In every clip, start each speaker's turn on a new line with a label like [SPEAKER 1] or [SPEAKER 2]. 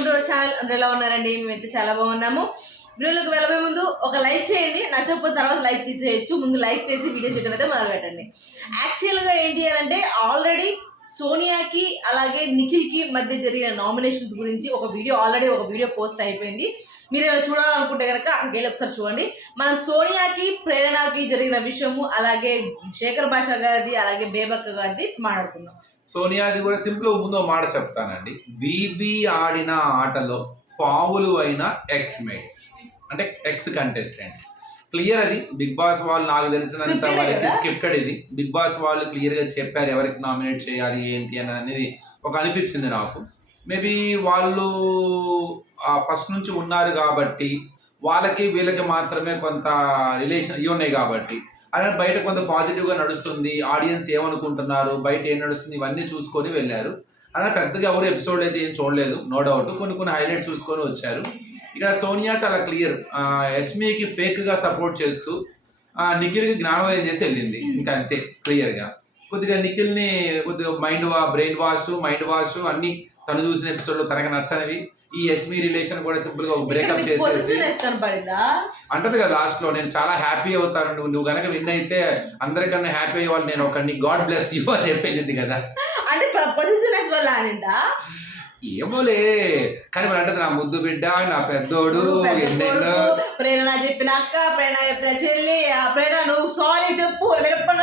[SPEAKER 1] Welcome to our channel అందరూ ఎలా ఉన్నారండి? మేమైతే చాలా బాగున్నాము. వీడియోలోకి వెళ్ళబోయే ముందు ఒక లైక్ చేయండి. నచ్చకపోతే తర్వాత లైక్ తీసేయచ్చు. ముందు లైక్ చేసి వీడియో చేయడం అయితే మొదలు పెట్టండి యాక్చువల్గా ఏంటి అని అంటే ఆల్రెడీ సోనియాకి అలాగే నిఖిల్కి మధ్య జరిగిన నామినేషన్స్ గురించి ఒక వీడియో ఆల్రెడీ ఒక వీడియో పోస్ట్ అయిపోయింది. మీరు ఏమైనా చూడాలనుకుంటే కనుక అక్కడికి వెళ్ళి ఒకసారి చూడండి. మనం సోనియాకి ప్రేరణకి జరిగిన విషయము అలాగే శేఖర్ భాష గారిది అలాగే బేబక్క గారిది మాట్లాడుకుందాం.
[SPEAKER 2] సోనియాది కూడా సింపుల్ ముందు మాట చెప్తానండి. బీబీ ఆడిన ఆటలో పావులు అయిన ఎక్స్ మేట్స్ అంటే ఎక్స్ కంటెస్టెంట్స్ క్లియర్ అది? బిగ్ బాస్ వాళ్ళు నాకు తెలిసినంత వరకు? స్క్రిప్టెడ్ ఇది. బిగ్ బాస్ వాళ్ళు క్లియర్గా చెప్పారు ఎవరికి నామినేట్ చేయాలి ఏంటి అని అనేది ఒక అనిపించింది నాకు. మేబీ వాళ్ళు ఫస్ట్ నుంచి ఉన్నారు కాబట్టి వాళ్ళకి వీళ్ళకి మాత్రమే కొంత రిలేషన్ ఇవి ఉన్నాయి కాబట్టి అలానే బయట కొంత పాజిటివ్గా నడుస్తుంది ఆడియన్స్ ఏమనుకుంటున్నారు బయట ఏం నడుస్తుంది ఇవన్నీ చూసుకొని వెళ్ళారు. అలా పెద్దగా ఎవరు ఎపిసోడ్ అయితే ఏం చూడలేదు నో డౌట్ కొన్ని కొన్ని హైలైట్స్ చూసుకొని వచ్చారు. ఇక్కడ సోనియా చాలా క్లియర్ యష్మికి ఫేక్గా సపోర్ట్ చేస్తూ నిఖిల్కి జ్ఞానోదయం చేసి వెళ్ళింది. ఇంకా అంతే క్లియర్గా కొద్దిగా నిఖిల్ని కొద్దిగా మైండ్ వా బ్రెయిన్ వాష్ మైండ్ వాష్ అన్నీ తను చూసిన ఎపిసోడ్లో తనకు నచ్చనివి. ఈ యష్మి రిలేషన్ కూడా సింపుల్గా
[SPEAKER 1] బ్రేకప్ చేసేసి
[SPEAKER 2] అంటది కదా లాస్ట్లో నేను చాలా హ్యాపీ అవుతాను నువ్వు నువ్వు గనక విన్ అయితే అందరికన్నా హ్యాపీ అయ్యేవాళ్ళు నేను ఒకరిని గాడ్ బ్లెస్ యూ అని చెప్పేసింది కదా.
[SPEAKER 1] అంటే పొజిషన్ వల్ల ఆనిందా
[SPEAKER 2] ఏమోలే కానీ మరి అంటది నా ముద్దు బిడ్డ నా పెద్దోడు
[SPEAKER 1] ప్రేరణ చెప్పిన అక్క ప్రేరణ చెప్పిన చెల్లి ఆ ప్రేరణ నువ్వు సారీ చెప్పు.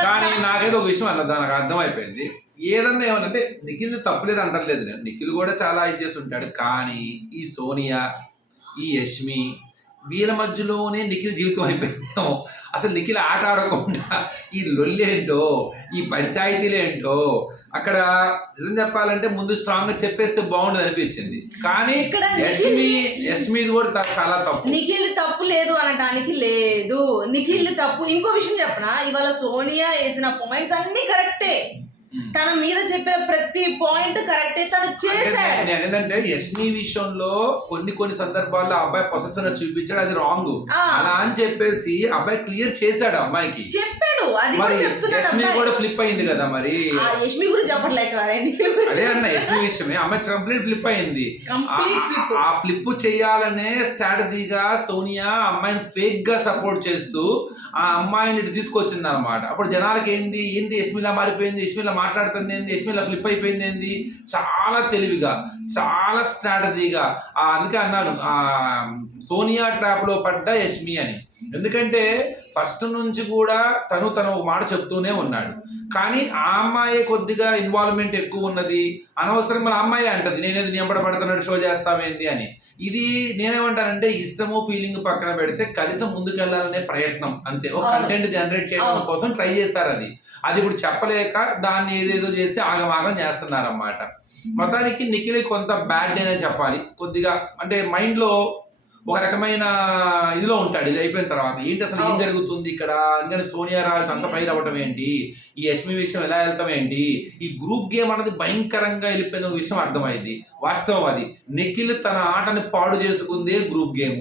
[SPEAKER 2] కానీ నాకేదో ఒక విషయం అన్నది నాకు అర్థమైపోయింది. ఏదన్నా ఏమనంటే నిఖిల్ తప్పలేదు అంటలేదు నేను. నిఖిల్ కూడా చాలా ఇది చేసి ఉంటాడు కానీ ఈ సోనియా ఈ యష్మి వీళ్ళ మధ్యలోనే నిఖిల్ జీవితం అయిపోయిందేమో. అసలు నిఖిల్ ఆట ఆడకుండా ఈ లొల్లేంటో ఈ పంచాయతీలేంటో అక్కడ నిజం చెప్పాలంటే ముందు స్ట్రాంగ్గా చెప్పేస్తే బాగుండదు అనిపించింది. కానీ ఇక్కడ యష్మి యష్మిది కూడా చాలా తప్పు.
[SPEAKER 1] నిఖిల్ తప్పు లేదు అనటానికి లేదు. నిఖిల్ తప్పు. ఇంకో విషయం చెప్పనా? ఇవాళ సోనియా వేసిన పాయింట్స్ అన్ని కరెక్టే. తన మీద చెప్పిన ప్రతి పాయింట్ కరెక్టే తను చేశాడు.
[SPEAKER 2] నేను ఏంటంటే యష్మి విషయంలో కొన్ని కొన్ని సందర్భాల్లో అబ్బాయి పొసెసర్ చూపించాడు అది రాంగ్. అలా అని చెప్పేసి అబ్బాయి క్లియర్ చేశాడు అమ్మాయికి.
[SPEAKER 1] చెప్పాడు అది కూడా
[SPEAKER 2] యష్మి. కూడా ఫ్లిప్ అయింది కదా మరి?
[SPEAKER 1] యష్మి గురించి చెప్పట్లేక
[SPEAKER 2] అదే అన్న యష్మి విషయమే. అమ్మాయి కంప్లీట్ ఫ్లిప్ అయింది. ఆ- ఫ్లిప్ చేయాలనే స్ట్రాటజీగా సోనియా అమ్మాయిని ఫేక్గా సపోర్ట్ చేస్తూ ఆ అమ్మాయిని ఇటు తీసుకొచ్చింది అనమాట అప్పుడు జనాలకి ఏంది ఏంది యష్మిలా మారిపోయింది యష్మిలా మాట్లాడుతుంది ఏంది? యష్మిలా ఫ్లిప్ అయిపోయింది ఏంది? చాలా తెలివిగా చాలా స్ట్రాటజీగా అందుకే అన్నాను సోనియా ట్రాప్లో పడ్డ యష్మి అని. ఎందుకంటే ఫస్ట్ నుంచి కూడా తను తను ఒక మాట చెప్తూనే ఉన్నాడు. కానీ ఆ అమ్మాయి కొద్దిగా ఇన్వాల్వ్మెంట్ ఎక్కువ ఉన్నది. అనవసరం మన అమ్మాయి అంటది నేనేది నింబడ పడుతున్నట్టు షో చేస్తామేంటి అని. ఇది నేనేమంటానంటే ఇష్టము ఫీలింగ్ పక్కన పెడితే కలిసి ముందుకెళ్ళాలనే ప్రయత్నం అంతే. ఒక. కంటెంట్ జనరేట్ చేయడం. కోసం ట్రై చేస్తారు అది. అది ఇప్పుడు చెప్పలేక దాన్ని ఏదేదో చేసి ఆగమాగం చేస్తున్నారన్నమాట. మొత్తానికి నిఖిల్ కొంత బ్యాడ్ డేనే చెప్పాలి. కొద్దిగా అంటే మైండ్లో ఒక రకమైన ఇదిలో ఉంటాడు ఇది అయిపోయిన తర్వాత. ఏంటి అసలు ఏం. జరుగుతుంది ఇక్కడ? ఇంకా సోనియా రాజు అంత పైరు అవ్వటం ఏంటి? ఈ యష్మి విషయం ఎలా వెళ్తాం ఏంటి? ఈ గ్రూప్ గేమ్ అనేది భయంకరంగా వెళ్ళిపోయిన విషయం అర్థమైంది. వాస్తవం అది. నిఖిల్ తన ఆటని పాడు చేసుకుందే గ్రూప్ గేమ్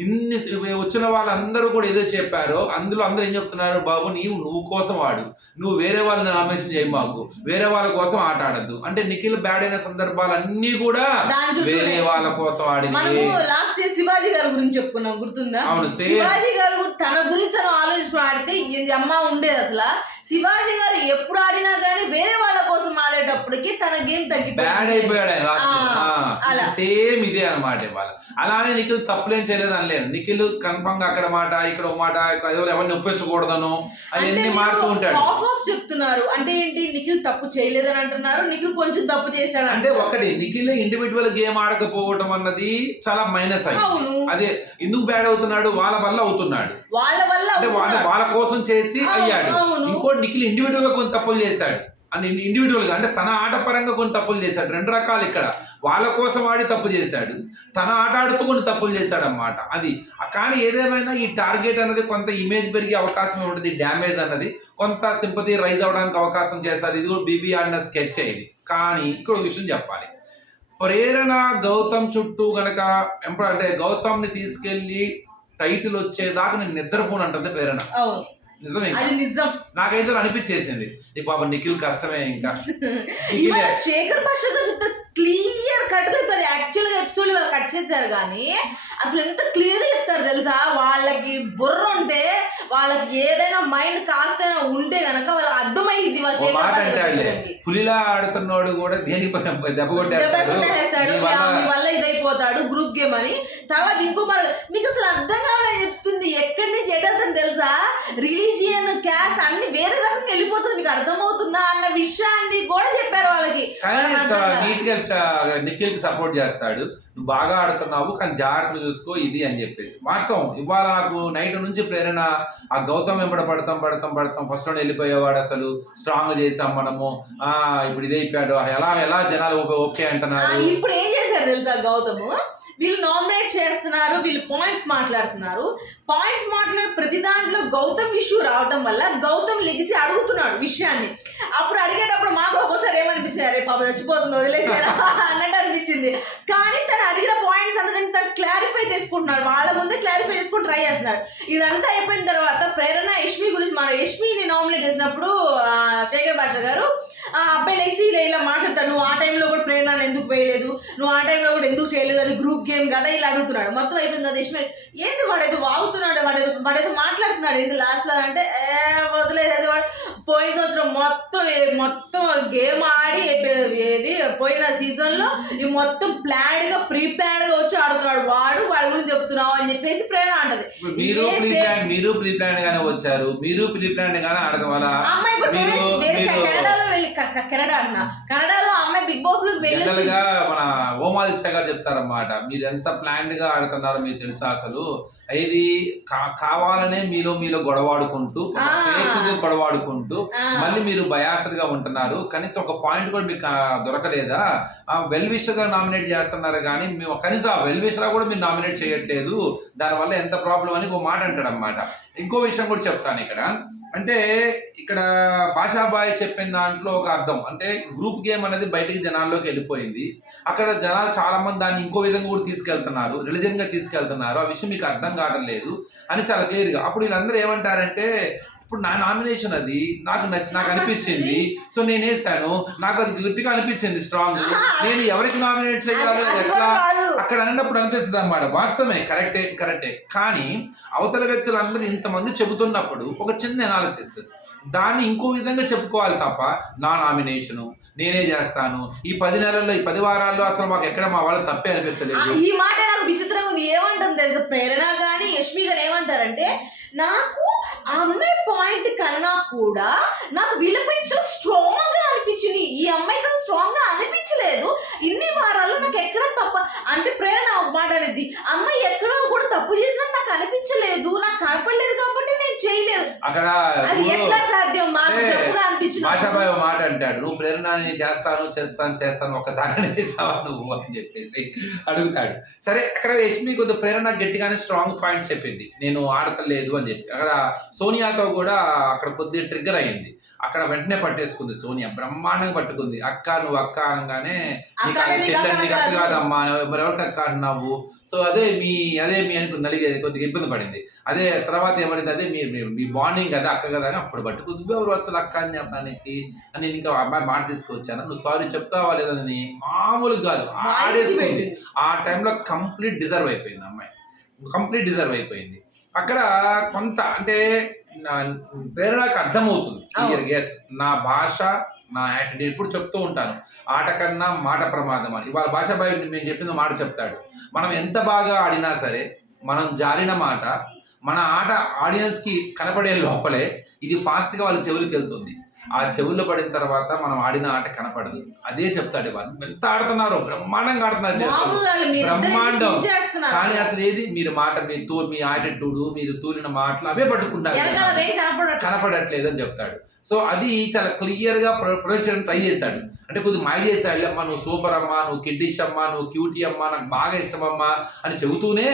[SPEAKER 2] ఇన్ని వచ్చిన వాళ్ళందరూ కూడా ఏదో చెప్పారో అందులో అందరూ ఏం చెప్తున్నారు బాబు నీవు నువ్వు కోసం ఆడు. నువ్వు వేరే వాళ్ళని నామినేషన్ చేయి మాకు. వేరే వాళ్ళ కోసం ఆట ఆడద్దు. అంటే నిఖిల్ బ్యాడ్ అయిన సందర్భాలన్నీ కూడా వేరే వాళ్ళ కోసం
[SPEAKER 1] మనము లాస్ట్ శివాజీ గారి గురించి చెప్పుకున్నాం గుర్తుందా? అవును శివాజీ గారు తన గురించి తను ఆలోచించుకుని ఆడితే అమ్మ ఉండేది అసలు? శివాజీ గారు ఎప్పుడు ఆడినా గానీ వేరే వాళ్ళ కోసం ఆడేటప్పటికి తన గేమ్ బ్యాడ్
[SPEAKER 2] తగ్గిపోయింది అయిపోయాడు ఆయన అలా. సేమ్ ఇదే అన్నమాట ఇవాళ. అలానే నిఖిల్ తప్పులేం చేయలేదు అనలేను నిఖిల్ కన్ఫర్మ్గా అక్కడ మాట ఇక్కడ ఒక మాట ఎవరు ఎవరిని ఒప్పించకూడదనో
[SPEAKER 1] అవన్నీ మారుతూ ఉంటాడు. ఆఫ్ ఆఫ్ చెప్తున్నారు. అంటే ఏంటి? నిఖిల్ తప్పు చేయలేదని అంటున్నారు. నిఖిల్ కొంచెం తప్పు చేశాడు
[SPEAKER 2] అంటే. ఒకటి నిఖిల్ ఇండివిజువల్ గేమ్ ఆడకపోవడం అన్నది చాలా మైనస్ అయింది. అదే ఎందుకు బ్యాడ్ అవుతున్నాడు? వాళ్ళ వల్ల అవుతున్నాడు.
[SPEAKER 1] వాళ్ళ వల్ల అంటే
[SPEAKER 2] వాళ్ళ కోసం చేసి అయ్యాడు. ఇంకోటి నిఖిల్ ఇండివిజువల్ కొన్ని తప్పులు చేశాడు. అని ఇండివిజువల్ అంటే తన ఆట పరంగా కొన్ని తప్పులు చేశాడు. రెండు రకాలు ఇక్కడ. వాళ్ళ కోసం ఆడి తప్పు చేశాడు. తన ఆట ఆడుతూ కొన్ని తప్పులు చేశాడు అన్నమాట అది. కానీ ఏదేమైనా ఈ టార్గెట్ అనేది కొంత ఇమేజ్ పెరిగే అవకాశం ఉంటుంది. డ్యామేజ్ అన్నది. కొంత సింపతి రైజ్ అవడానికి అవకాశం చేశారు. ఇది కూడా బీబీ ఆడిన స్కెచ్ అయింది కానీ ఇక్కడ ఒక విషయం చెప్పాలి. ప్రేరణ గౌతమ్ చుట్టూ గనక ఎంప- అంటే గౌతమ్ని తీసుకెళ్ళి టైటిల్ వచ్చేదాకా నేను నిద్రపోను అంటుంది ప్రేరణ.
[SPEAKER 1] నిజమే. అది నిజం. నాకైతే అనిపించేసింది.
[SPEAKER 2] ఈ పాప నిఖిల్ కష్టమే ఇంకా.
[SPEAKER 1] ఇవాళ శేఖర్ భాష గారు క్లియర్ కట్గా యాక్చువల్గా ఎపిసోడ్ కట్ చేశారు కానీ అసలు ఎంత క్లియర్గా చెప్తారు తెలుసా? వాళ్ళకి బుర్ర ఉంటే వాళ్ళకి ఏదైనా మైండ్ కాస్తైనా ఉంటే గనక వాళ్ళకి అర్థమైంది వాళ్ళ మాట అంటే.
[SPEAKER 2] పులిలా ఆడుతున్నాడు కూడా దేనికి దెబ్బ
[SPEAKER 1] కొట్టేస్తాడు? మీ వల్ల ఇదైపోతాడు గ్రూప్ గేమ్ అని. తర్వాత ఇంకో మాట మీకు అసలు అర్థం కావడం చెప్తుంది. ఎక్కడి నుంచి ఎటవుతుంది తెలుసా? రిలీజియన్ క్యాస్ట్ అన్ని వేరే రకంగా వెళ్ళిపోతుంది. మీకు అర్థమవుతుందా? అన్న విషయాన్ని కూడా
[SPEAKER 2] కానీ వాళ్ళకి అర్థం కాదు. నీట్గా నిఖిల్కి సపోర్ట్ చేస్తాడు. నువ్వు బాగా ఆడుతున్నావు కానీ జాగ్రత్తలు చూసుకో ఇది అని చెప్పేసి. వాస్తవం. ఇవాళ నాకు నైట్ నుంచి ప్రేరణ ఆ గౌతమ్ వెంబడ పడతాం పడతాం పడతాం. ఫస్ట్లో వెళ్ళిపోయేవాడు అసలు. స్ట్రాంగ్ చేసాం మనము. ఆ ఇప్పుడు ఇదే అయిపోయాడు ఎలా ఎలా జనాలు ఓకే- అంటున్నారు?
[SPEAKER 1] ఇప్పుడు ఏం చేశాడు తెలుసా గౌతమ్? వీళ్ళు నామినేట్ చేస్తున్నారు వీళ్ళు పాయింట్స్ మాట్లాడుతున్నారు. పాయింట్స్ మాట్లాడే ప్రతి దాంట్లో గౌతమ్ ఇష్యూ రావటం వల్ల గౌతమ్ లెగిసి అడుగుతున్నాడు విషయాన్ని. అప్పుడు అడిగేటప్పుడు మాకు ఒక్కోసారి ఏమనిపిస్తుంది అరే పాప చచ్చిపోతుంది వదిలేసారా? అన్నట్టు అనిపించింది. కానీ తను అడిగిన పాయింట్స్ అన్నది తను క్లారిఫై చేసుకుంటున్నాడు. వాళ్ళ ముందే క్లారిఫై చేసుకుని ట్రై చేస్తున్నాడు ఇదంతా అయిపోయిన తర్వాత ప్రేరణ యష్మి గురించి మన యష్మిని నామినేట్ చేసినప్పుడు శేఖర్ భాష గారు ఆ అబ్బాయి లేచి ఇలా ఇలా మాట్లాడతాడు. నువ్వు ఆ టైంలో కూడా ప్రేరణ ఎందుకు వేయలేదు నువ్వు ఆ టైంలో కూడా ఎందుకు చేయలేదు? అది గ్రూప్ గేమ్ కదా ఇలా అడుగుతున్నాడు. మొత్తం అయిపోయింది అది యష్మి ఏంది వాడేదో వాగుతున్నాడు వాడేదో వాడేదో మాట్లాడుతున్నాడు. ఏంది లాస్ట్లో అంటే ఏ వదిలేదు వాడు. పోయిన సంవత్సరం మొత్తం మొత్తం గేమ్ ఆడి ఏది పోయిన సీజన్లో ఈ మొత్తం ప్లాన్డ్గా ప్రీ ప్లాన్డ్గా వచ్చి ఆడుతున్నాడు. వాడు వాడి గురించి చెప్తున్నావు అని చెప్పేసి ప్రేరణ అంటది.
[SPEAKER 2] మీరు మీరు ప్రీ ప్లాన్ గానే వచ్చారు. మీరు ప్రీ ప్లాన్ గానే ఆడటం వల్ల
[SPEAKER 1] మీరు- కెనడా అన్న. కెనడాలో ఆ అమ్మాయి బిగ్ బాస్లోకి
[SPEAKER 2] వెళ్ళి మన ఓమాదిత్య గారు చెప్తారన్నమాట. మీరు ఎంత ప్లాన్డ్గా ఆడుతున్నారో మీకు తెలుసా అసలు? ఇది కావాలనే మీలో మీలో గొడవాడుకుంటూ గొడవాడుకుంటూ. మళ్ళీ మీరు బయాసడ్గా ఉంటున్నారు. కనీసం ఒక పాయింట్ కూడా మీకు దొరకలేదా? ఆ వెల్ విషర్గా నామినేట్ చేస్తున్నారు కానీ మేము కనీసం ఆ వెల్ విషర్ కూడా మీరు నామినేట్ చేయట్లేదు. దానివల్ల ఎంత ప్రాబ్లం అని ఒక మాట అంటాడు అనమాట ఇంకో విషయం కూడా చెప్తాను ఇక్కడ. అంటే ఇక్కడ భాషాబాయి చెప్పిన దాంట్లో ఒక అర్థం. అంటే గ్రూప్ గేమ్ అనేది బయటికి జనాల్లోకి వెళ్ళిపోయింది. అక్కడ జనాలు చాలా మంది దాన్ని ఇంకో విధంగా కూడా తీసుకెళ్తున్నారు. రిలీజన్గా తీసుకెళ్తున్నారు. ఆ విషయం మీకు అర్థం కావడం లేదు అని చాలా క్లియర్గా. అప్పుడు వీళ్ళందరూ ఏమంటారంటే ఇప్పుడు నా నామినేషన్ అది. నాకు నాకు అనిపించింది. సో నేను వేసాను నాకు అది గట్టిగా అనిపించింది స్ట్రాంగ్ నేను ఎవరికి నామినేట్ చేయాలి ఎట్లా? అక్కడ అన్నప్పుడు అనిపిస్తుంది అనమాట వాస్తవమే కరెక్టే కరెక్టే కానీ అవతల వ్యక్తులందరూ ఇంతమంది చెబుతున్నప్పుడు ఒక చిన్న ఎనాలిసిస్ దాన్ని ఇంకో విధంగా చెప్పుకోవాలి తప్ప నా నామినేషను నేనే చేస్తాను. ఈ పది నెలల్లో ఈ పది వారాల్లో అసలు మాకు ఎక్కడ మా వాళ్ళు తప్పే అనిపించలేదు.
[SPEAKER 1] ఈ మాట నాకు విచిత్రంగా ఉంది. ఏమంటుంది తెలుసా? ప్రేరణ గాని యష్మి గాని ఏమంటారంటే నాకు ఆ అమ్మాయి పాయింట్ కన్నా కూడా నాకు చాలా స్ట్రాంగ్గా అనిపించింది. ఈ అమ్మాయి తను స్ట్రాంగ్గా అనిపించలేదు. ఇన్ని వారాలు నాకు ఎక్కడ తప్ప అంటే ప్రేరణ మాట అనేది అమ్మాయి ఎక్కడో కూడా తప్పు చేసినట్టు నాకు అనిపించలేదు. నాకు కనపడలేదు కాబట్టి నేను చేయలేదు.
[SPEAKER 2] అక్కడ అది ఎట్లా సాధ్యం? మాకు తప్పుగా అనిపించిన భాషాబాయి మాట అంటాడు. నువ్వు ప్రేరణ చేస్తాను చేస్తాను చేస్తాను ఒక్కసారి చేసావా నువ్వు? అని చెప్పేసి అడుగుతాడు. సరే అక్కడ యష్మి కొద్ది ప్రేరణ గట్టిగానే స్ట్రాంగ్ పాయింట్స్ చెప్పింది. నేను ఆడతలేదు అని చెప్పి. అక్కడ సోనియాతో కూడా అక్కడ కొద్దిగా ట్రిగ్గర్ అయ్యింది. అక్కడ వెంటనే పట్టేసుకుంది సోనియా. బ్రహ్మాండంగా పట్టుకుంది. అక్క నువ్వు అక్క అనగానే నీకు అక్క. కాదమ్మా మరి ఎవరికి అక్క అన్నావు సో అదే మీ అదే మీ అనుకుని నలిగే కొద్దిగా ఇబ్బంది పడింది. అదే తర్వాత ఏమడింది అదే మీ మీ- మీ బాండింగ్ కదా అక్క కదా అని అప్పుడు పట్టుకుంది ఎవరు అసలు అక్క అని చెప్పడానికి? అని నేను ఇంకా అమ్మాయి మాట తీసుకొచ్చాను నువ్వు సారీ చెప్తావా లేదని మామూలుగా కాదు. ఆ టైంలో కంప్లీట్ డిజర్వ్ అయిపోయింది అమ్మాయి. కంప్లీట్ డిజర్వ్ అయిపోయింది. అక్కడ కొంత అంటే నా ప్రేరణకు అర్థమవుతుంది. క్లియర్ గెస్ నా భాష నా యాక్ట్ నేను ఎప్పుడు చెప్తూ ఉంటాను. ఆట కన్నా మాట ప్రమాదం అని. ఇవాళ భాష బయట నేను చెప్పిన మాట చెప్తాడు. మనం ఎంత బాగా ఆడినా సరే మనం జారిన మాట మన ఆట ఆడియన్స్కి కనపడే లోపలే ఇది ఫాస్ట్గా వాళ్ళ చెవులకు వెళ్తుంది. ఆ చెవుల్లో పడిన తర్వాత మనం ఆడిన ఆట కనపడదు. అదే చెప్తాడు ఇవాళ. ఎంత ఆడుతున్నారో? బ్రహ్మాండంగా ఆడుతున్నారు
[SPEAKER 1] వాళ్ళు బ్రహ్మాండం.
[SPEAKER 2] కానీ అసలు ఏది? మీరు మాట మీ తూ మీ యాటిట్యూడ్ మీరు తూలిన మాటలు అవే పట్టుకుంటారు. కనపడట్లేదు. అని చెప్తాడు. సో అది చాలా క్లియర్గా ప్రొ- ప్రొజెక్ట్ ట్రై చేశాడు. అంటే కొద్దిగా మాయ చేశాడు అమ్మా నువ్వు సూపర్ అమ్మా నువ్వు కిడ్డిష్ అమ్మా నువ్వు క్యూటీ అమ్మా నాకు బాగా ఇష్టం అమ్మా అని చెబుతూనే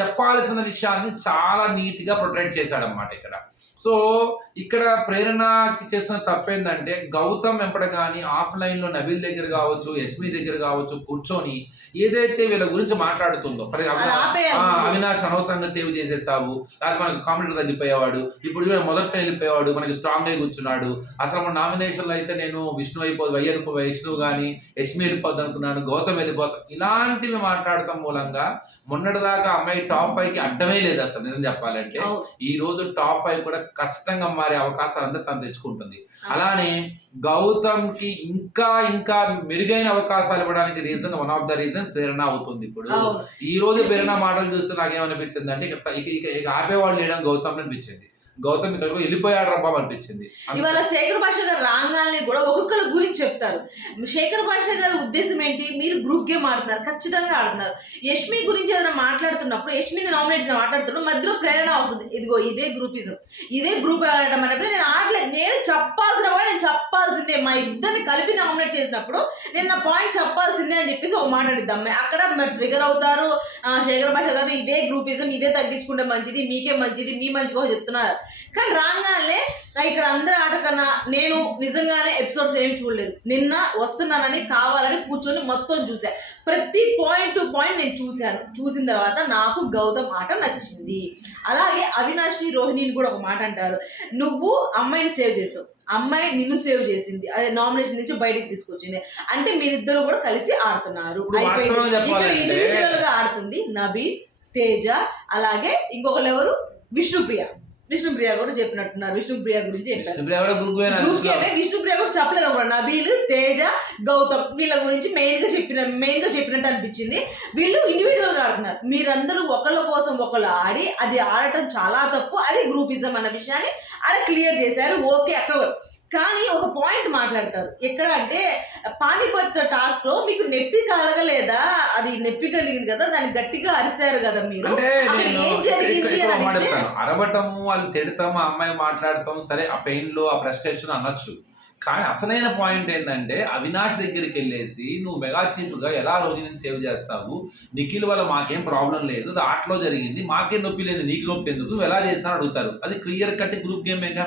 [SPEAKER 2] చెప్పాల్సిన విషయాన్ని చాలా నీట్గా ప్రొటెక్ట్ చేశాడనమాట ఇక్కడ. సో ఇక్కడ ప్రేరణకి చేస్తున్న తప్పేందంటే గౌతమ్ వెంపట కానీ ఆఫ్లైన్లో నబీల్ దగ్గర కావచ్చు ఎస్మి దగ్గర కావచ్చు కూర్చొని ఏదైతే వీళ్ళ గురించి మాట్లాడుతుందో అవినాష్ అనవసరంగా సేవ్ చేసేసావు లేకపోతే మనకి కామెంట్ తగ్గిపోయేవాడు ఇప్పుడు మొదట వెళ్ళిపోయేవాడు మనకి స్ట్రాంగ్గా కూర్చున్నాడు అసలు మన నామినేషన్లో అయితే నేను విష్ణు అయిపోదు వయ్యనుకో విష్ణు కానీ యష్మి వెళ్ళిపోద్ది అనుకున్నాను గౌతమ్ వెళ్ళిపోతాం ఇలాంటివి మాట్లాడటం మూలంగా మొన్నటిదాకా అమ్మాయి టాప్ ఫైవ్కి అడ్డమే లేదు అసలు నిజం చెప్పాలంటే. ఈ రోజు టాప్ ఫైవ్ కూడా కష్టంగా మారే అవకాశాలు అంతా తను తెచ్చుకుంటుంది. అలానే గౌతమ్కి ఇంకా ఇంకా మెరుగైన అవకాశాలు ఇవ్వడానికి reason one of the reason Prerana అవుతుంది ఇప్పుడు. ఈ రోజు ప్రేరణ మాటలు చూస్తే నాకేమనిపించింది అంటే ఇక ఇక ఆపేవాళ్ళు లేడం గౌతమ్ అనిపించింది. గౌతమ్ ఇక్కడ వెళ్ళిపోయాడు రబ్బా అనిపించింది.
[SPEAKER 1] ఇవాళ శేఖర్ భాష గారు రాగానే కూడా ఒక్కొక్కరి గురించి చెప్తారు. శేఖర్ భాష గారి ఉద్దేశం ఏంటి? మీరు గ్రూప్ గేమ్ ఆడుతున్నారు ఖచ్చితంగా ఆడుతున్నారు. యష్మి గురించి ఏదైనా మాట్లాడుతున్నప్పుడు యష్మిని నామినేట్ మాట్లాడుతున్నప్పుడు మధ్యలో ప్రేరణ వస్తుంది. ఇదిగో ఇదే గ్రూపిజం ఇదే గ్రూప్ ఆడటం అన్నప్పుడు నేను ఆడలేదు నేను చెప్పాల్సిన వాడు నేను చెప్పాల్సిందే. మా ఇద్దరిని కలిపి నామినేట్ చేసినప్పుడు నేను నా పాయింట్ చెప్పాల్సిందే అని చెప్పేసి ఒక మాట్లాడిద్దాం అక్కడ మరి ట్రిగర్ అవుతారు. శేఖర్ భాష గారు ఇదే గ్రూపిజం ఇదే తగ్గించుకుంటే మంచిది మీకే మంచిది మీ మంచి కోసం చెప్తున్నారు. కానీ రాగానే నా ఇక్కడ అందరి ఆట కన్నా నేను నిజంగానే ఎపిసోడ్స్ ఏం చూడలేదు. నిన్న వస్తున్నానని కావాలని కూర్చొని మొత్తం చూసా. ప్రతి పాయింట్ టు పాయింట్ నేను చూశాను. చూసిన తర్వాత నాకు గౌతమ్ ఆట నచ్చింది. అలాగే అవినాష్ని రోహిణిని కూడా ఒక మాట అంటారు. నువ్వు అమ్మాయిని సేవ్ చేసావు. అమ్మాయి నిన్ను సేవ్ చేసింది. అదే నామినేషన్ నుంచి బయటికి తీసుకొచ్చింది. అంటే మీరిద్దరు కూడా కలిసి ఆడుతున్నారు.
[SPEAKER 2] ఇక్కడ ఇండివిజువల్గా ఆడుతుంది
[SPEAKER 1] నబీల్ తేజ అలాగే ఇంకొకరు ఎవరు? విష్ణుప్రియ. విష్ణుప్రియ కూడా చెప్పినట్టున్నారు. విష్ణుప్రియ గురించి చెప్పారు. విష్ణుప్రియ కూడా చెప్పలేదు ఒక నబీల్ తేజ గౌతమ్ వీళ్ళ గురించి మెయిన్గా చెప్పిన మెయిన్గా చెప్పినట్టు అనిపించింది. వీళ్ళు ఇండివిజువల్గా ఆడుతున్నారు. మీరందరూ ఒకళ్ళ కోసం ఒకళ్ళు ఆడి అది ఆడటం చాలా తప్పు. అది గ్రూపిజం అన్న విషయాన్ని ఆడ క్లియర్ చేశారు. ఓకే అక్కడ కూడా. కానీ ఒక పాయింట్ మాట్లాడతారు. ఎక్కడ అంటే పానిపత్ టాస్క్లో మీకు నొప్పి కలగలేదా? అది నొప్పి కలిగింది కదా దాన్ని గట్టిగా అరిశారు కదా మీరు.
[SPEAKER 2] ఏం జరిగింది. అరవటము వాళ్ళు తిడతాము అమ్మాయి మాట్లాడతాం సరే ఆ పెయిన్లో ఆ ఫ్రస్ట్రేషన్ అనొచ్చు. కానీ అసలైన పాయింట్ ఏంటంటే అవినాష్ దగ్గరికి వెళ్ళేసి నువ్వు మెగా చీఫ్గా ఎలా రోజుని సేవ్ చేస్తావు? నిఖిల్ వల్ల మాకేం ప్రాబ్లం లేదు. అది ఆటలో జరిగింది. మాకేం నొప్పి లేదు. నీకు నొప్పి ఎందుకు? నువ్వు ఎలా చేస్తావు అడుగుతారు. అది క్లియర్ కట్ గ్రూప్ కదా?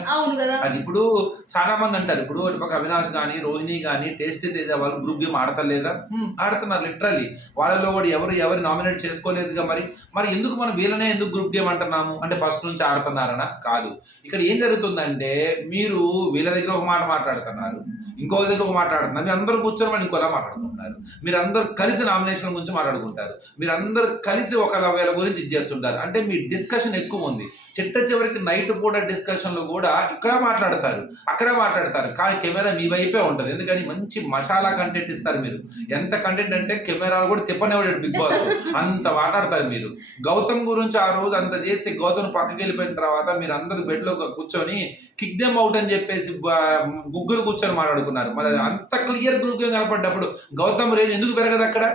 [SPEAKER 2] అది ఇప్పుడు చాలా మంది అంటారు. ఇప్పుడు ఇటు పక్క అవినాష్ కానీ రోహిణి కానీ టేస్టీ తేజ వాళ్ళు గ్రూప్ గేమ్ ఆడతలేదా? ఆడుతున్నారు లిటరల్లీ వాళ్ళలో కూడా ఎవరు ఎవరు నామినేట్ చేసుకోలేదుగా మరి? మరి ఎందుకు మనం వీళ్ళనే ఎందుకు గ్రూప్ గేమ్ అంటున్నాము? అంటే ఫస్ట్ నుంచి ఆడుతున్నారనా? కాదు. ఇక్కడ ఏం జరుగుతుందంటే మీరు వీళ్ళ దగ్గర ఒక మాట మాట్లాడుతున్నారు. ఇంకో విధంగా మాట్లాడుతున్నారు. మీరు అందరూ కూర్చొని వాళ్ళు ఇంకోలా మాట్లాడుకుంటున్నారు. మీరు అందరు కలిసి నామినేషన్ గురించి మాట్లాడుకుంటారు. మీరు అందరు కలిసి ఒక వేల గురించి చేస్తుంటారు. అంటే మీ డిస్కషన్ ఎక్కువ ఉంది. చిట్ట చివరికి నైట్ పూట డిస్కషన్లో కూడా ఇక్కడ మాట్లాడతారు. అక్కడ మాట్లాడతారు. కానీ కెమెరా మీ వైపే ఉంటుంది. ఎందుకని? మంచి మసాలా కంటెంట్ ఇస్తారు మీరు. ఎంత కంటెంట్ అంటే కెమెరాలు కూడా తిప్పనివ్వడు బిగ్ బాస్. అంత మాట్లాడతారు మీరు. గౌతమ్ గురించి ఆ రోజు అంత చేసి గౌతమ్ పక్కకి వెళ్ళిపోయిన తర్వాత మీరు అందరు బెడ్లో కూర్చొని కిక్ దెమ్ అవుట్ అని చెప్పేసి ముగ్గురు ముగ్గురు కూర్చొని మాట్లాడుకున్నారు. మరి అంత క్లియర్ గ్రూప్ కనపడ్డప్పుడు గౌతమ్ రేంజ్ ఎందుకు పెరగదు అక్కడ?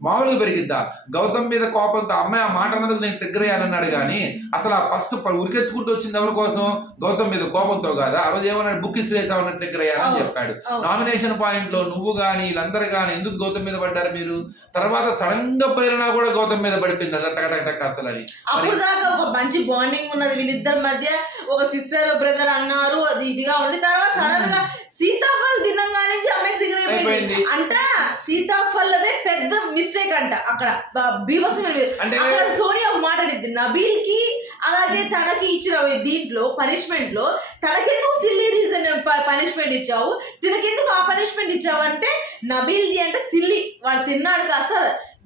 [SPEAKER 2] మామూలుగా పెరిగిద్దా? గౌతమ్ మీద కోపంతో అమ్మాయి ఆ మాట అన్నది నేను ట్రిగ్గర్ అయ్యానన్నాడు కానీ అసలు ఆ ఫస్ట్ ఉరికెత్తుకుంటూ వచ్చింది ఎవరి కోసం? గౌతమ్ మీద కోపంతో కాదా? ఆ రోజు ఏమన్నాడు? బుక్ ఇసిరేసామని ట్రిగ్గర్ అయ్యానని అవును. చెప్పాడు. నామినేషన్ పాయింట్లో నువ్వు కానీ వీళ్ళందరూ కానీ ఎందుకు గౌతమ్ మీద పడ్డారు మీరు? తర్వాత సడన్గా ప్రేరణ కూడా గౌతమ్ మీద పడిపోయింది. అలా టక టక టక అసలు అని
[SPEAKER 1] అప్పుడు దాకా ఒక మంచి బాండింగ్ ఉన్నది వీళ్ళిద్దరి మధ్య. ఒక సిస్టర్ బ్రదర్ అన్నారు అది ఇదిగా ఉండి తర్వాత సడన్గా సీతాఫల్ తినంగా నుంచి అమ్మాయి ట్రిగర్ అయిపోయింది. అంట సీతాఫల్ అదే పెద్ద మిస్టేక్ అంట అక్కడ. బ- బీభత్సమైన వి- అంటే అక్కడ సోనియా ఒక మాట్లాడిద్ది నబీల్కి అలాగే తనకి ఇచ్చిన దీంట్లో పనిష్మెంట్లో తనకెందుకు సిల్లీ రీజన్ పనిష్మెంట్ ఇచ్చావు? తినకెందుకు ఆ పనిష్మెంట్ ఇచ్చావు అంటే నబీల్ జీ అంటే సిల్లి వాడు తిన్నాడు కాస్త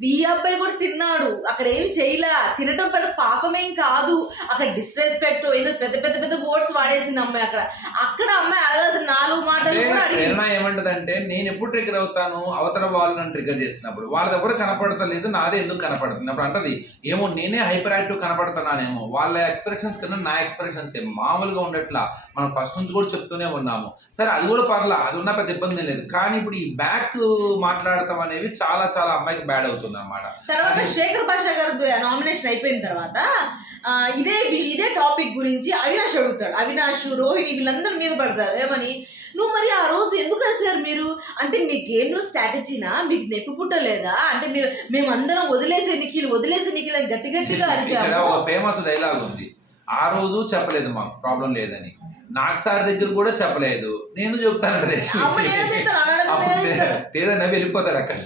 [SPEAKER 1] ఈ అబ్బాయి కూడా తిన్నాడు. అక్కడ ఏమి చేయలా. తినటం పెద్ద పాపమేం కాదు. అక్కడ డిస్రెస్పెక్ట్ ఏదో పెద్ద పెద్ద పెద్ద వర్డ్స్ వాడేసింది అమ్మాయి అక్కడ. అక్కడ అమ్మాయి అడగాల్సిన నాలుగు మాటలు
[SPEAKER 2] కూడా ఏమంటదంటే నేను ఎప్పుడు ట్రిగర్ అవుతాను? అవతల వాళ్ళు నన్ను ట్రిగర్ చేసినప్పుడు వాళ్ళది ఎవరు కనపడతలేదు నాదే ఎందుకు కనపడుతుంది? అప్పుడు అంటది ఏమో నేనే హైపర్ యాక్టివ్ కనపడుతున్నానేమో. వాళ్ళ ఎక్స్ప్రెషన్స్ కన్నా నా ఎక్స్ప్రెషన్స్ ఏమో మామూలుగా ఉండట్లా. మనం ఫస్ట్ నుంచి కూడా చెప్తూనే ఉన్నాము. సరే అది కూడా పర్లా. అది ఉన్నా పెద్ద ఇబ్బంది లేదు. కానీ ఇప్పుడు ఈ బ్యాక్ మాట్లాడటం అనేవి చాలా చాలా అమ్మాయికి బ్యాడ్ అవుతుంది. అన్నమాట
[SPEAKER 1] తర్వాత శేఖర్ భాష గారు నామినేషన్ అయిపోయిన తర్వాత ఇదే ఇదే టాపిక్ గురించి అవినాష్ అడుగుతాడు. అవినాష్ రోహిణి వీళ్ళందరి మీద పడతారు. ఏమని? నువ్వు మరి ఆ రోజు ఎందుకు వేసారు మీరు? అంటే మీ గేమ్లో స్ట్రాటజీనా? మీకు నెప్పి పుట్టలేదా అంటే మీరు మేమందరం వదిలేసే నిఖిల్ వదిలేసే నిఖిల్ అని గట్టి గట్టిగా అరిచాము ఒక
[SPEAKER 2] ఫేమస్ డైలాగ్ ఉంది. ఆ రోజు చెప్పలేదు మాకు ప్రాబ్లం లేదని. నాకు సార్ దగ్గర కూడా చెప్పలేదు. నేను చెప్తాను? తేజ నవ్వి వెళ్ళిపోతాడు అక్కడ.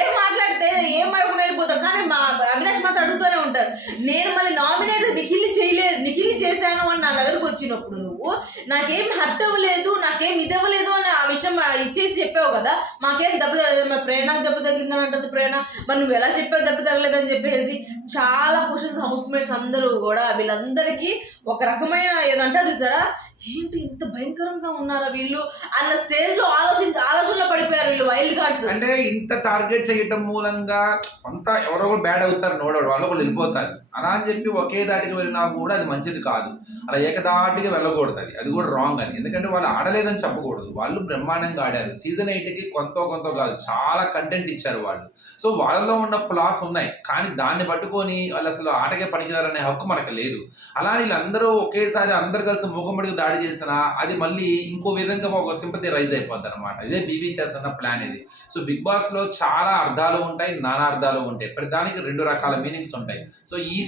[SPEAKER 1] ఏం మాట్లాడితే ఏం మాట్లాడకుండా వెళ్ళిపోతాం కానీ మా అవినాష్ మాత్రం అడుగుతూనే ఉంటారు. నేను మళ్ళీ నామినేట్ నిఖిల్ చేయలేదు నిఖిల్ చేశాను అని నా దగ్గరకు వచ్చినప్పుడు నువ్వు నాకేం హర్ట్ అవ్వలేదు నాకేం ఇది అవ్వలేదు అని ఆ విషయం ఇచ్చేసి చెప్పావు కదా. మాకేం దెబ్బ తగలేదు. మరి ప్రేరణకు దెబ్బ తగిలిందని అంటది ప్రేరణ. మరి నువ్వు ఎలా చెప్పావు దెబ్బ తగలేదని చెప్పేసి చాలా క్వశ్చన్స్ హౌస్ మేట్స్ అందరూ కూడా వీళ్ళందరికీ ఒక రకమైన ఏదంటారు చూసారా? ఏంటి ఇంత భయంకరంగా ఉన్నారా వీళ్ళు? అన్న స్టేజ్లో ఆలోచించి ఆలోచనలో పడిపోయారు వీళ్ళు వైల్డ్ కార్డ్స్
[SPEAKER 2] అంటే ఇంత టార్గెట్ చేయటం మూలంగా కొంత ఎవరో ఒకరు బ్యాడ్ అవుతారు నోడవాడు వాళ్ళు ఒకళ్ళు వెళ్ళిపోతారు. అలా అని చెప్పి ఒకే దాటికి వెళ్ళినా కూడా అది మంచిది కాదు. అలా ఏకదాటిగా వెళ్ళకూడదు అది. అది కూడా రాంగ్ అని. ఎందుకంటే వాళ్ళు ఆడలేదని చెప్పకూడదు. వాళ్ళు బ్రహ్మాండంగా ఆడారు. సీజన్ ఎయిట్కి కొంత కొంత కాదు చాలా కంటెంట్ ఇచ్చారు వాళ్ళు. సో వాళ్ళలో ఉన్న ఫ్లాస్ ఉన్నాయి. కానీ దాన్ని పట్టుకొని వాళ్ళు అసలు ఆటకే పనికిరారనే హక్కు మనకు లేదు. అలా వీళ్ళందరూ ఒకేసారి అందరు కలిసి మూగమ్మడికి దాడి చేసినా అది మళ్ళీ ఇంకో విధంగా ఒక సింపతి రైజ్ అయిపోద్ది అనమాట ఇదే బీబీ చేస్తున్న ప్లాన్ ఇది. సో బిగ్ బాస్లో చాలా అర్థాలు ఉంటాయి నానా అర్థాలు ఉంటాయి. ప్రతిదానికి రెండు రకాల మీనింగ్స్ ఉంటాయి. సో ఈ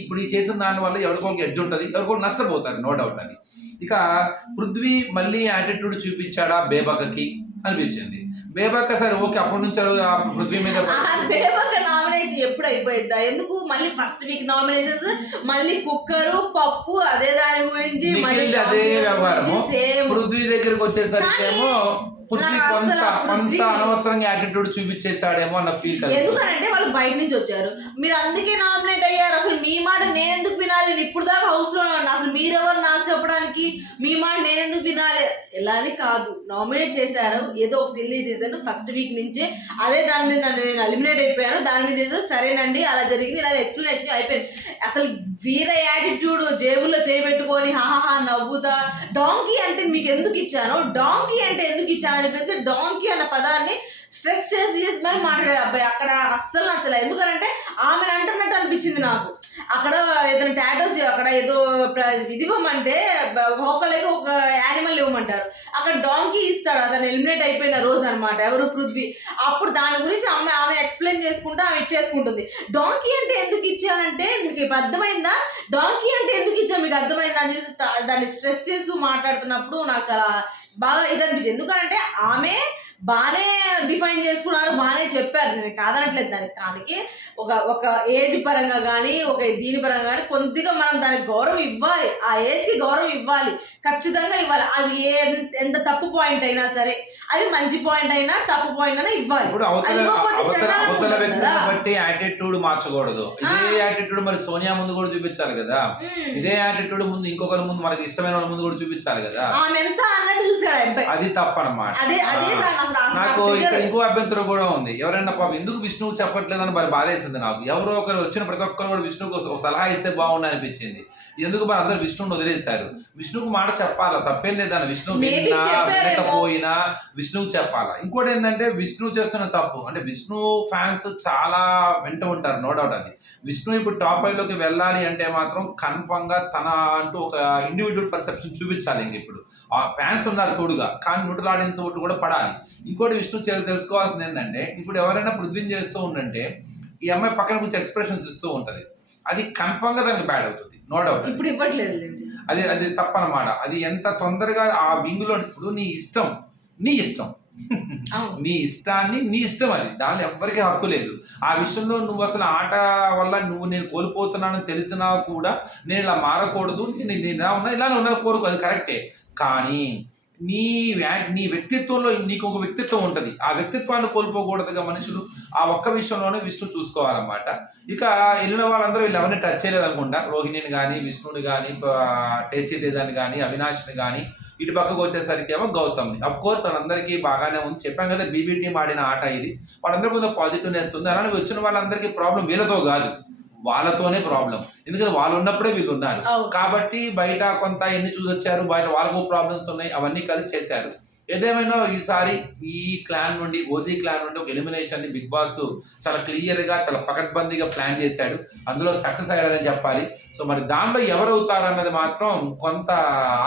[SPEAKER 2] ఇప్పుడు ఈ చేసిన దాని వల్ల ఎవరికొక ఎడ్జ్ ఉంటుంది ఎవరికొక నష్టపోతారు నో డౌట్ అది. ఇక పృథ్వీ మళ్ళీ యాటిట్యూడ్ చూపించాడా బేబకకి అనిపించింది. బేబక్క సరే ఓకే అప్పటి నుంచి ఆ పృథ్వీ మీద
[SPEAKER 1] బేబక్క నామినేషన్ ఎప్పుడు అయిపోయిద్దా? ఎందుకు? మళ్ళీ ఫస్ట్ వీక్ నామినేషన్స్ మళ్ళీ కుక్కరు పప్పు అదే దాని గురించి
[SPEAKER 2] అదే వ్యవహారము. సేమ్ పృథ్వీ దగ్గరికి వచ్చేసరికి ఏమో పృథ్వీ కొంత కొంత అనవసరంగా యాటిట్యూడ్ చూపించేసాడేమో అన్న ఫీల్
[SPEAKER 1] ఎందుకనంటే వాళ్ళు బయట నుంచి వచ్చారు. మీరు అందుకే నామినేట్ అయ్యారు. అసలు మీ మాట నేను ఎందుకు వినాలి? నేను ఇప్పుడు దాకా హౌస్లో అసలు మీరెవరు నాకు చెప్పడానికి మీ మాట నేను ఎందుకు వినాలి? ఎలా అని కాదు. నామినేట్ చేశారు. ఏదో ఒక సిల్లీ రీజన్ ఫస్ట్ వీక్ నుంచే. అదే దాని మీద నేను ఎలిమినేట్ అయిపోయాను. దాని మీద ఏదో సరేనండి అలా జరిగింది. ఇలా ఎక్స్ప్లెనేషన్ అయిపోయింది. అసలు వీర యాటిట్యూడ్ జేబుల్లో చేయబెట్టుకొని హాహా నవ్వుతా డాంకీ అంటే మీకు ఎందుకు ఇచ్చాను? డాంకీ అంటే ఎందుకు ఇచ్చాను? అని చెప్పేసి డాంకీ అన్న పదాన్ని స్ట్రెస్ చేసి చేసి మరి మాట్లాడాడు అబ్బాయి అక్కడ అస్సలు నచ్చలేదు ఎందుకంటే ఆమెను అంటున్నట్టు అనిపించింది నాకు. అక్కడ ఏదైనా టాటోస్ అక్కడ ఏదో ప్ర- ఇది ఇవ్వమంటే ఒకళ్ళకి ఒక యానిమల్ ఇవ్వమంటారు. అక్కడ డాంకీ ఇస్తాడు అతను ఎలిమినేట్ అయిపోయిన రోజు అనమాట ఎవరు? పృథ్వీ. అప్పుడు దాని గురించి ఆమె ఆమె ఎక్స్ప్లెయిన్ చేసుకుంటూ ఆమె ఇచ్చేసుకుంటుంది. డాంకీ అంటే ఎందుకు ఇచ్చానంటే మీకు ఇప్పుడు అర్థమైందా? డాంకీ అంటే ఎందుకు ఇచ్చాను మీకు అర్థమైందా? అని చూసి దాన్ని స్ట్రెస్ చేస్తూ మాట్లాడుతున్నప్పుడు నాకు చాలా బాగా ఇది అనిపించింది. ఎందుకంటే ఆమె బాగానే డిఫైన్ చేసుకున్నారు బాగానే చెప్పారు. నేను కాదనట్లేదు దానికి కానీ ఒక ఒక ఏజ్ పరంగా కానీ ఒక దీని పరంగా కానీ కొద్దిగా మనం దానికి గౌరవం ఇవ్వాలి. ఆ ఏజ్కి గౌరవం ఇవ్వాలి. ఖచ్చితంగా ఇవ్వాలి. అది ఏ ఎంత తప్పు పాయింట్ అయినా సరే అది మంచి పాయింట్ అయినా తప్పు పాయింట్ అయినా ఇవ్వాలి.
[SPEAKER 2] బట్టి యాటిట్యూడ్ మార్చకూడదు. ఇదే యాటిట్యూడ్ మరి సోనియా ముందు కూడా చూపించాలి కదా. ఇదే యాటిట్యూడ్ ముందు ఇంకొకరి ముందు మనకి ఇష్టమైన వాళ్ళ ముందు కూడా చూపించాలి కదా.
[SPEAKER 1] ఆమె ఎంత అన్నట్టు చూసాడు
[SPEAKER 2] అది తప్పనమాట అదే అదే. నాకు ఇక్కడ. ఇంకో అభ్యంతరం కూడా ఉంది. ఎవరైనా పాపం ఎందుకు విష్ణువు చెప్పట్లేదని మరి బాధేసింది నాకు. ఎవరో ఒకరు వచ్చిన ప్రతి ఒక్కరు కూడా విష్ణువుకు ఒక సలహా ఇస్తే బాగుండు అనిపించింది. ఎందుకు మరి అందరు విష్ణువుని వదిలేశారు? విష్ణువుకు మాట చెప్పాలా? తప్పేం లేదని విష్ణువు విన్నా. వినకపోయినా విష్ణువుకు చెప్పాలా? ఇంకోటి ఏంటంటే విష్ణువు చేస్తున్న తప్పు. అంటే విష్ణు ఫ్యాన్స్ చాలా వెంట ఉంటారు నో డౌట్ అది విష్ణు ఇప్పుడు టాప్ ఫైవ్లోకి వెళ్ళాలి అంటే మాత్రం కన్ఫర్మ్గా తన అంటూ ఒక ఇండివిజువల్ పర్సెప్షన్ చూపించాలి ఇంక ఇప్పుడు. ఆ ఫ్యాన్స్ ఉన్నారు తోడుగా కానీ న్యూట్రల్ ఆడియన్స్ ఓట్లు కూడా పడాలి. ఇంకోటి విష్ణు తెలుసుకోవాల్సింది ఏంటంటే ఇప్పుడు ఎవరైనా పృథ్వీని చేస్తూ ఉండంటే ఈ అమ్మాయి పక్కన కొంచెం ఎక్స్ప్రెషన్స్ ఇస్తూ ఉంటది. అది కన్ఫర్మ్గా దానికి బ్యాడ్ అవుతుంది. నో డౌట్ ఇప్పుడు ఇవ్వట్లేదు అది అది తప్పనమాట. అది ఎంత తొందరగా ఆ వింగులో ఇప్పుడు నీ ఇష్టం నీ ఇష్టం. నీ ఇష్టాన్ని నీ ఇష్టం అది. దానిలో ఎవ్వరికీ హక్కు లేదు. ఆ విషయంలో నువ్వు అసలు ఆట వల్ల నువ్వు నేను కోల్పోతున్నానని తెలిసినా కూడా నేను ఇలా మారకూడదు. నేను నేను ఇలా ఉన్నా ఇలానే ఉన్నా కోరుకో అది కరెక్టే కానీ నీ నీ వ్యక్తిత్వంలో నీకు ఒక వ్యక్తిత్వం ఉంటుంది. ఆ వ్యక్తిత్వాన్ని కోల్పోకూడదుగా మనుషులు ఆ ఒక్క విషయంలోనే విష్ణు చూసుకోవాలన్నమాట. ఇక వెళ్ళిన వాళ్ళందరూ వీళ్ళు ఎవరిని టచ్ చేయలేదు అనుకుంటా రోహిణిని కానీ విష్ణుని కానీ టేస్టీ కానీ అవినాష్ని కానీ ఇటు పక్కకు వచ్చేసరికి ఏమో గౌతమ్ని. అఫ్ కోర్స్ వాళ్ళందరికీ బాగానే ఉంది. చెప్పాం కదా బీబీటీ ఆడిన ఆట ఇది. వాళ్ళందరూ కొంచెం పాజిటివ్నెస్ ఉంది. అలానే వచ్చిన వాళ్ళందరికీ ప్రాబ్లం వీళ్ళతో కాదు. వాళ్ళతోనే ప్రాబ్లం ఎందుకంటే వాళ్ళు ఉన్నప్పుడే వీళ్ళు ఉన్నారు. కాబట్టి బయట కొంత ఎన్ని చూసి వచ్చారు బయట వాళ్ళకు ప్రాబ్లమ్స్ ఉన్నాయి అవన్నీ కలిసి చేశారు. ఏదేమైనా ఈసారి ఈ క్లాన్ నుండి ఓజీ క్లాన్ నుండి ఒక ఎలిమినేషన్ బిగ్ బాస్ చాలా క్లియర్గా చాలా పకడ్బందీగా ప్లాన్ చేశాడు. అందులో సక్సెస్ అయ్యాడని చెప్పాలి. సో మరి దానిలో ఎవరు అవుతారు అన్నది మాత్రం కొంత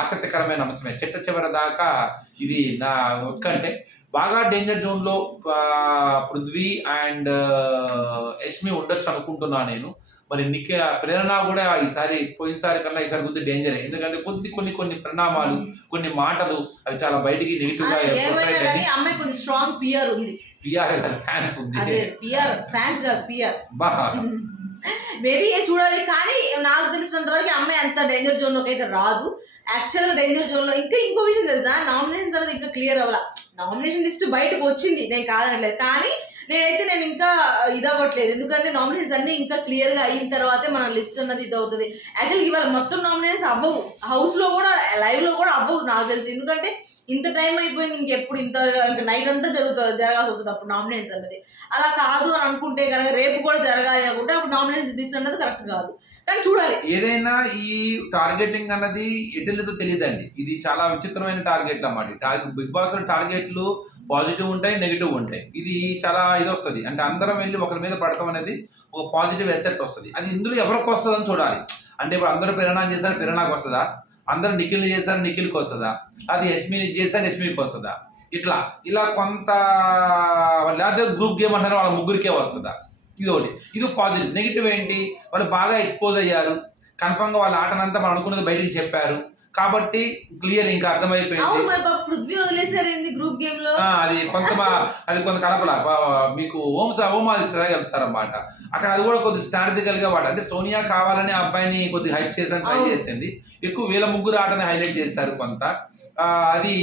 [SPEAKER 2] ఆసక్తికరమైన అంశమే. చిట్ట చివరి దాకా ఇది నా ఒక్కంటే. బాగా డేంజర్ జోన్లో ఆ, పృథ్వీ అండ్ యష్మి ఉండొచ్చు అనుకుంటున్నా నేను. మరి నిఖిల ప్రేరణ కూడా ఈసారి పోయినసారి కన్నా ఈసారి కొద్ది డేంజర్ ఎందుకంటే కొద్ది కొన్ని కొన్ని పరిణామాలు కొన్ని మాటలు అవి చాలా బయటికి నెగిటివ్గా
[SPEAKER 1] అమ్మాయి కొంచెం స్ట్రాంగ్ పియర్ ఉంది.
[SPEAKER 2] పిఆర్ ఫ్యాన్స్ ఉంది.
[SPEAKER 1] పియర్ ఫ్యాన్స్ కాదు పియర్ బా. మేబీ చూడాలి కానీ నాకు తెలిసినంత వరకు అమ్మాయి అంత డేంజర్ జోన్లోకి అయితే రాదు. యాక్చువల్గా డేంజర్ జోన్లో ఇంకా ఇంకో విషయం తెలుసా? నామినేషన్స్ అనేది ఇంకా క్లియర్ అవ్వాల. నామినేషన్ లిస్ట్ బయటకు వచ్చింది. నేను కాదనట్లేదు. కానీ నేనైతే నేను ఇంకా ఇది అవ్వట్లేదు ఎందుకంటే నామినేషన్స్ అన్ని ఇంకా క్లియర్గా అయిన తర్వాతే మన లిస్ట్ అన్నది ఇది అవుతుంది యాక్చువల్ ఇవాళ మొత్తం నామినేషన్స్ అవ్వవు. హౌస్లో కూడా లైవ్లో కూడా అవ్వవు నాకు తెలిసి. ఎందుకంటే ఇంత టైం అయిపోయింది ఇంకెప్పుడు ఇంత ఇంకా నైట్ అంతా జరుగుతుంది జరగాల్సి వస్తుంది. అప్పుడు నామినేషన్స్ అన్నది. అలా కాదు అని అనుకుంటే కనుక రేపు కూడా జరగాలి అనుకుంటే అప్పుడు నామినేషన్ డిసిషన్ అన్నది కరెక్ట్ కాదు. కానీ చూడాలి.
[SPEAKER 2] ఏదైనా ఈ టార్గెటింగ్ అన్నది ఎటులేదో తెలియదండి. ఇది చాలా విచిత్రమైన టార్గెట్లు అన్నమాట. టార్గెట్ బిగ్ బాస్ టార్గెట్లు పాజిటివ్ ఉంటాయి నెగిటివ్ ఉంటాయి. ఇది చాలా ఇది వస్తుంది. అంటే అందరం వెళ్ళి ఒకరి మీద పడటం అనేది ఒక పాజిటివ్ ఎసెట్ వస్తుంది. అది ఇందులో ఎవరికి వస్తుందని చూడాలి. అంటే ఇప్పుడు అందరూ ప్రేరణ చేస్తారు ప్రేరణకు వస్తుందా? అందరూ నిఖిల్ని చేశారు నిఖిల్కి వస్తుందా? అది యష్మిని చేశారు యష్మికి వస్తుందా? ఇట్లా ఇలా కొంత లేకపోతే గ్రూప్ గేమ్ అంటారు వాళ్ళ ముగ్గురికే వస్తుందా? ఇది ఒకటి. ఇది పాజిటివ్ నెగిటివ్ ఏంటి? వాళ్ళు బాగా ఎక్స్పోజ్ అయ్యారు. కన్ఫామ్గా వాళ్ళ ఆటనంతా మనం అనుకున్నది బయటికి చెప్పారు. కాబట్టి క్లియర్ ఇంకా అర్థమైపోయింది.
[SPEAKER 1] పృథ్వీ గ్రూప్ గేమ్లో
[SPEAKER 2] అది కొంత అది కొంత కలపల. మీకు ఓం ఓం ఆదిత్య వెళ్తారన్నమాట అక్కడ అది కూడా కొద్ది స్ట్రాటజికల్గా వాడు అంటే సోనియా కావాలని ఆ అబ్బాయిని కొద్ది హైప్ చేసాను ట్రై. చేసింది. ఎక్కువ వీళ్ళ ముగ్గురు ఆటని హైలైట్ చేశారు కొంత. అది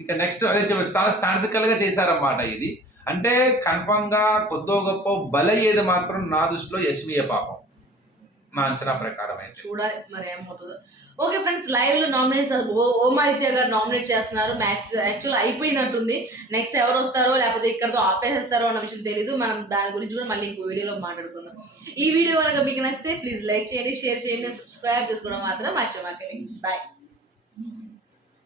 [SPEAKER 2] ఇక నెక్స్ట్ అదే చాలా స్ట్రాటజికల్గా చేశారన్నమాట ఇది. అంటే కన్ఫర్మ్గా కొద్దో గొప్ప బలయ్యేది మాత్రం నా దృష్టిలో యశ్మియ పాపం. నా అంచనా ప్రకారం అయితే. చూడాలి మరి ఏమవుతుందో.
[SPEAKER 1] ఓకే ఫ్రెండ్స్ లైవ్లో నామినేషన్ ఓమాదిత్య గారు నామినేట్ చేస్తున్నారు. మ్యాక్స్ యాక్చువల్ అయిపోయినట్టుంది నెక్స్ట్ ఎవరు వస్తారో లేకపోతే ఇక్కడతో ఆపేసేస్తారో అన్న విషయం తెలియదు మనం దాని గురించి కూడా మళ్ళీ ఇంకో వీడియోలో మాట్లాడుకుందాం. ఈ వీడియో కనుక మీకు నచ్చితే ప్లీజ్ లైక్ చేయండి షేర్ చేయండి సబ్స్క్రైబ్ చేసుకోవడం మాత్రం మర్చిపోకండి. బాయ్